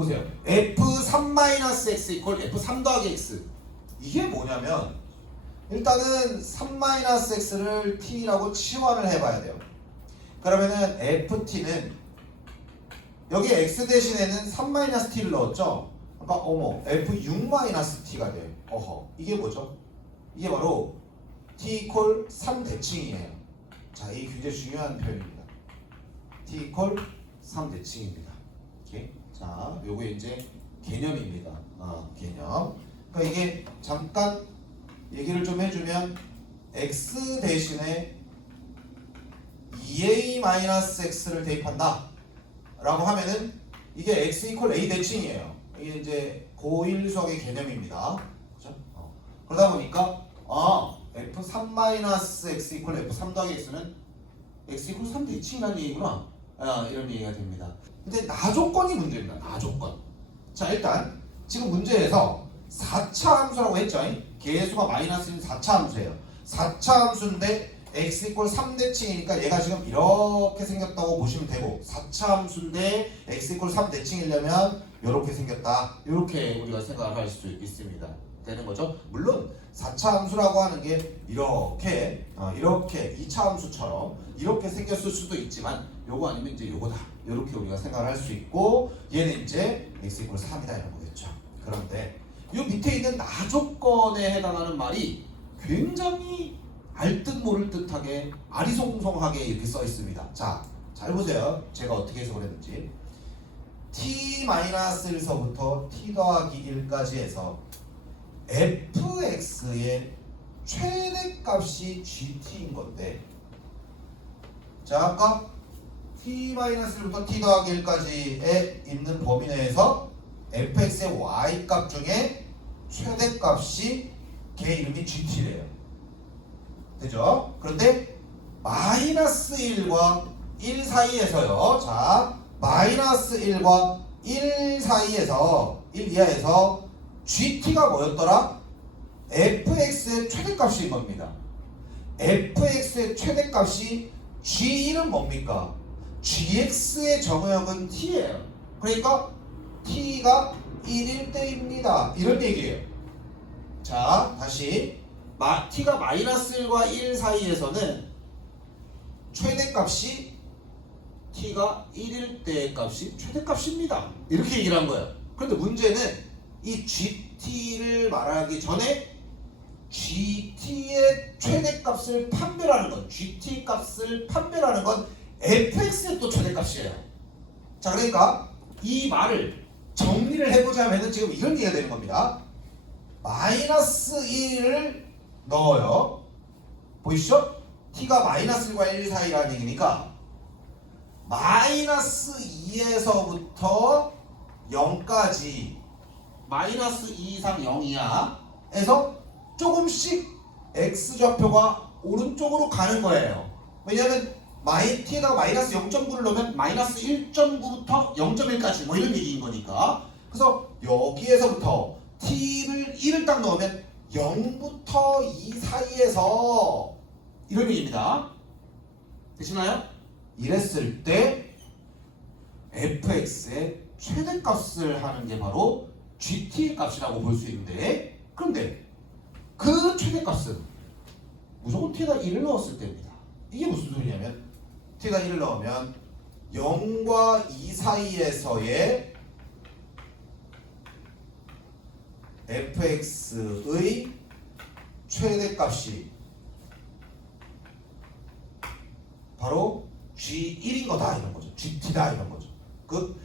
보세요. f3-x 이퀄 f3 더하기 x. 이게 뭐냐면 일단은 3-x를 t라고 치환을 해봐야 돼요. 그러면은 ft는 여기 x 대신에는 3-t를 넣었죠. 그러니까 어머 f6-t가 돼. 어허, 이게 뭐죠? 이게 바로 t 이퀄 3대칭이에요. 자, 이 굉장히 중요한 표현입니다. t 이퀄 3대칭입니다. 오케이? 자, 요거 이제 개념입니다. 개념. 그러니까 이게 잠깐 얘기를 좀 해주면 x 대신에 2a-x를 대입한다 라고 하면은 이게 x 이퀄 a 대칭이에요. 이게 이제 고1 수학의 개념입니다. 그렇죠? 그러다 보니까 f3-x 이퀄 f3 더하기 x는 x 이퀄 3 대칭이라는 얘기구나. 이런 얘기가 됩니다. 근데 나조건이 문제입니다. 나조건. 자, 일단 지금 문제에서 4차 함수라고 했죠. 개수가 마이너스인 4차 함수예요. 4차 함수인데 x 이퀄 3대칭이니까 얘가 지금 이렇게 생겼다고 보시면 되고, 4차 함수인데 x 이퀄 3대칭이려면 이렇게 생겼다, 이렇게 우리가 생각을 할 수 있습니다. 되는 거죠. 물론 4차 함수라고 하는 게 이렇게 2차 함수처럼 이렇게 생겼을 수도 있지만 요거 아니면 이제 요거다, 이렇게 우리가 생각을 할 수 있고, 얘는 이제 x 이퀄 3이다 이런 거겠죠. 그런데 요 밑에 있는 나조건에 해당하는 말이 굉장히 알듯 모를 듯하게 아리송송하게 이렇게 써 있습니다. 자, 잘 보세요. 제가 어떻게 해석을 했는지. t-1서부터 t 더하기 1까지 해서 fx의 최대값이 gt인 건데, 자, 아까 t-1부터 t 더하기 1까지에 있는 범위 내에서 fx의 y값 중에 최대값이 걔 이름이 gt래요. 되죠? 그런데 마이너스 1과 1 사이에서요. 자, 마이너스 1과 1 사이에서 1 이하에서 gt가 뭐였더라? fx의 최대값인 겁니다. fx의 최대값이 g1은 뭡니까? gx의 정의역은 t예요. 그러니까 t가 1일 때입니다. 이런 얘기예요. 자, 다시 t가 마이너스 1과 1 사이에서는 최대값이 t가 1일 때의 값이 최대값입니다. 이렇게 얘기를 한 거예요. 그런데 문제는 이 gt를 말하기 전에 gt의 최대값을 판별하는 건, gt 값을 판별하는 건 fx의 또 최대값이에요. 자, 그러니까 이 말을 정리를 해보자면 지금 이런 얘기가 되는 겁니다. 마이너스 1을 넣어요. 보이시죠? t가 마이너스 1과 1 사이라는 얘기니까 마이너스 2에서부터 0까지 마이너스 2 이상 0이야 해서 조금씩 x좌표가 오른쪽으로 가는 거예요. 왜냐하면 t에다가 마이너스 0.9를 넣으면 마이너스 1.9부터 0.1까지 뭐 이런 얘기인 거니까, 그래서 여기에서부터 t를 1을 딱 넣으면 0부터 2 사이에서 이런 얘기입니다. 되시나요? 이랬을 때 fx의 최대값을 하는 게 바로 gt 값이라고 볼 수 있는데, 그런데 그 최대값은 무조건 t에다 1을 넣었을 때입니다. 이게 무슨 소리냐면 t에다 1을 넣으면 0과 2 사이에서의 fx의 최대값이 바로 g1인 거다 이런 거죠. gt다 이런 거죠. 그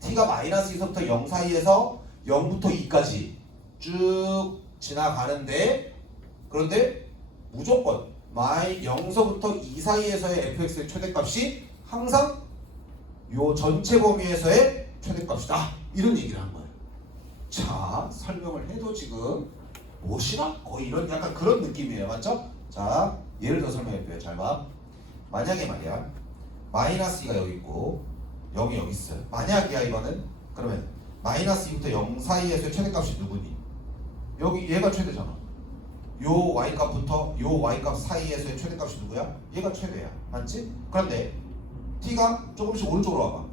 t가 마이너스 2서부터 0 사이에서 0부터 2까지 쭉 지나가는데, 그런데 무조건 0서부터 2 사이에서의 fx의 최대값이 항상 요 전체 범위에서의 최대값이다, 이런 얘기를 한 거예요. 자, 설명을 해도 지금 뭐시나? 거의 이런 약간 그런 느낌이에요. 맞죠? 자, 예를 들어 설명해볼게요. 잘 봐. 만약에 말이야, 마이너스 2가 여기 있고 0이 여기 있어요. 만약이야 이거는. 그러면 마이너스 2부터 0 사이에서의 최대값이 누구니? 여기 얘가 최대잖아. 요 y값부터 요 y값 사이에서의 최대값이 누구야? 얘가 최대야. 맞지? 그런데 t가 조금씩 오른쪽으로 와봐.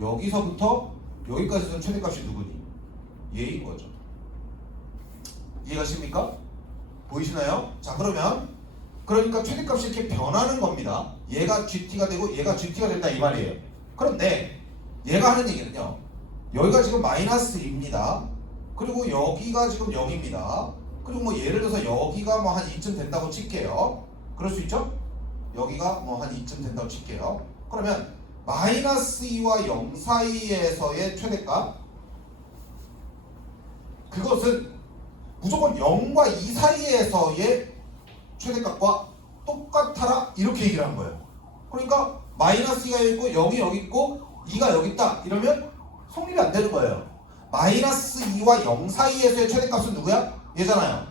여기서부터 여기까지는 최대값이 누구니? 얘인 거죠. 이해가십니까? 보이시나요? 자, 그러니까 최대값이 이렇게 변하는 겁니다. 얘가 GT가 되고 얘가 GT가 된다 이 말이에요. 그런데 얘가 하는 얘기는요. 여기가 지금 마이너스 2입니다. 그리고 여기가 지금 0입니다. 그리고 뭐 예를 들어서 여기가 뭐 한 2쯤 된다고 칠게요. 그럴 수 있죠? 여기가 뭐 한 2쯤 된다고 칠게요. 그러면 마이너스 2와 0 사이에서의 최대값, 그것은 무조건 0과 2 사이에서의 최대값과 똑같아라 이렇게 얘기를 한 거예요. 그러니까 마이너스 2가 여기 있고 0이 여기 있고 2가 여기 있다 이러면 성립이 안 되는 거예요. 마이너스 2와 0 사이에서의 최대값은 누구야? 얘잖아요.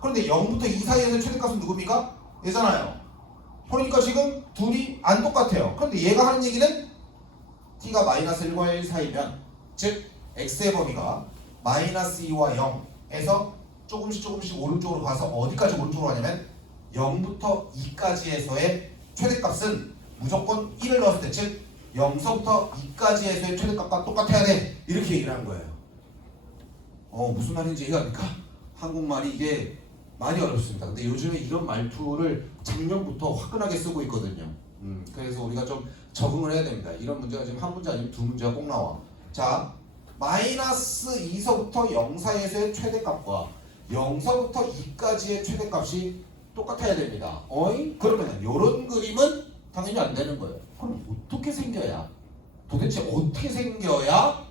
그런데 0부터 2 사이에서의 최대값은 누굽니까? 얘잖아요. 그러니까 지금 둘이 안 똑같아요. 그런데 얘가 하는 얘기는 t가 마이너스 1과 1 사이면, 즉 x의 범위가 마이너스 2와 0에서 조금씩 오른쪽으로 가서 어디까지 오른쪽으로 가냐면 0부터 2까지에서의 최대값은 무조건 1을 넣었을 때, 즉 0서부터 2까지에서의 최대값과 똑같아야 돼 이렇게 얘기를 한 거예요. 무슨 말인지 이해갑니까? 한국말이 이게 많이 어렵습니다. 근데 요즘에 이런 말투를 작년부터 화끈하게 쓰고 있거든요. 그래서 우리가 좀 적응을 해야 됩니다. 이런 문제가 지금 한 문제 아니면 두 문제가 꼭 나와. 자, 마이너스 2서부터 0 사이에서의 최대값과 0서부터 2까지의 최대값이 똑같아야 됩니다. 그러면 이런 그림은 당연히 안 되는 거예요. 그럼 어떻게 생겨야? 도대체 어떻게 생겨야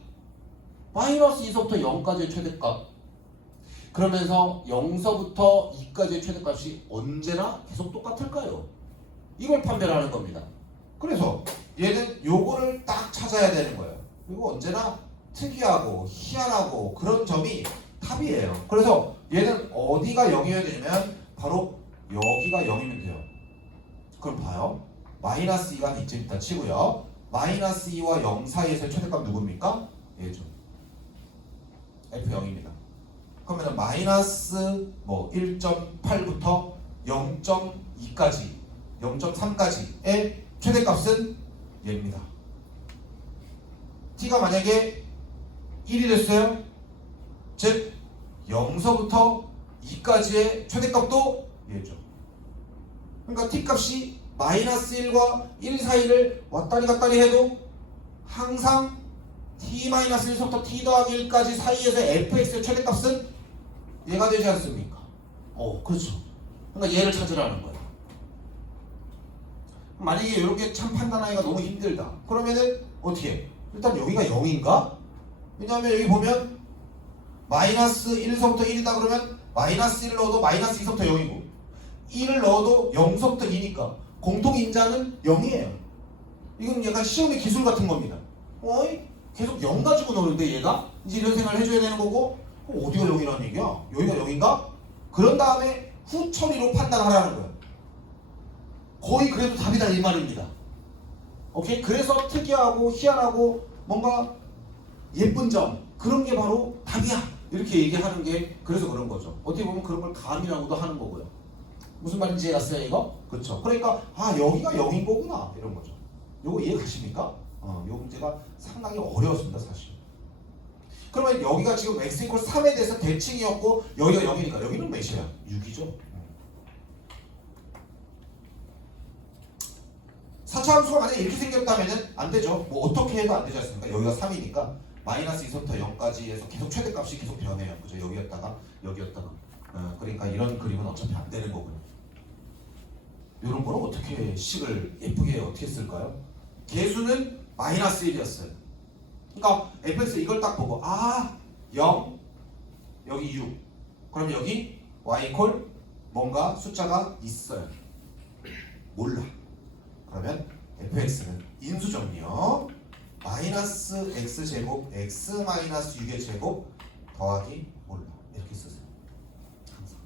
마이너스 2서부터 0까지의 최대값, 그러면서 0서부터 2까지의 최대값이 언제나 계속 똑같을까요? 이걸 판별하는 겁니다. 그래서 얘는 요거를 딱 찾아야 되는 거예요. 그리고 언제나 특이하고 희한하고 그런 점이 답이에요. 그래서 얘는 어디가 0이어야 되냐면 바로 여기가 0이면 돼요. 그럼 봐요. 마이너스 2가 이쯤 있다 치고요. 마이너스 2와 0 사이에서의 최대값 누굽니까? 얘죠. F0입니다. 그러면 마이너스 1.8부터 0.2까지 0.3까지의 최대값은 얘입니다. t가 만약에 1이 됐어요. 즉 0서부터 2까지의 최대값도 얘죠. 그러니까 t값이 마이너스 1과 1 사이를 왔다리 갔다리 해도 항상 t-1서부터 t 더하기 1까지 사이에서의 fx의 최대값은 얘가 되지 않습니까? 그렇죠. 그러니까 얘를 찾으라는 거예요. 만약에 이렇게 참 판단하기가 너무 힘들다. 그러면은 어떻게 해? 일단 여기가 0인가? 왜냐하면 여기 보면 마이너스 1서부터 1이다 그러면 마이너스 1을 넣어도 마이너스 2서부터 0이고 1을 넣어도 0서부터 2니까 공통인자는 0이에요. 이건 약간 시험의 기술 같은 겁니다. 계속 0 가지고 노는데 얘가 이제 이런 생각을 해줘야 되는 거고, 어디가 0이라는 얘기야? 여기가 0인가? 그런 다음에 후처리로 판단하라는 거예요. 거의 그래도 답이다 이 말입니다. 오케이? 그래서 특이하고 희한하고 뭔가 예쁜 점, 그런 게 바로 답이야 이렇게 얘기하는 게 그래서 그런 거죠. 어떻게 보면 그런 걸 감이라고도 하는 거고요. 무슨 말인지 이해갔어요 이거? 그렇죠. 그러니까 여기가 0인 거구나 이런 거죠. 요거 이해 가십니까? 요 문제가 상당히 어려웠습니다 사실. 그러면 여기가 지금 x = 3에 대해서 대칭이었고 여기가 0이니까 여기는 몇이야? 6이죠. 4차 함수가 만약에 이렇게 생겼다면 안 되죠. 뭐 어떻게 해도 안 되지 않습니까? 여기가 3이니까 마이너스 2서부터 0까지 해서 계속 최대값이 계속 변해요. 그죠? 여기였다가 그러니까 이런 그림은 어차피 안 되는 거고요. 이런 거는 어떻게 식을 예쁘게 어떻게 쓸까요? 개수는 마이너스 1이었어요. 그러니까 fx 이걸 딱 보고 0 여기 6 그럼 여기 y 콜 뭔가 숫자가 있어요. 몰라. 그러면 fx는 인수정리요. 마이너스 x제곱 x 마이너스 6의 제곱 더하기 몰라 이렇게 쓰세요. 항상.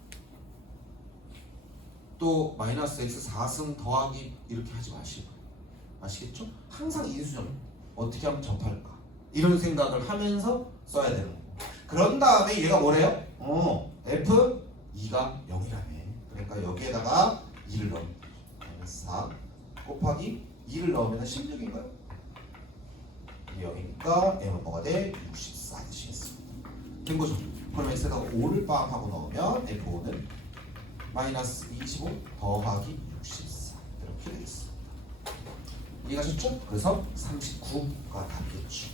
또 마이너스 x 4승 더하기 이렇게 하지 마시고, 아시겠죠? 항상 인수정리 어떻게 하면 접할까 이런 생각을 하면서 써야 되는 거고, 그런 다음에 얘가 뭐래요? f2가 0이라네. 그러니까 여기에다가 2를 넣으면 마이너스 4 곱하기 2를 넣으면 16인가요? 0이니까 m은 뭐가 돼? 64 되시겠습니다. 된 거죠? 그러면 x에다가 5를 빵하고 넣으면 f5는 마이너스 25 더하기 64 이렇게 되겠습니다. 이해가셨죠? 그래서 39가 답이겠죠.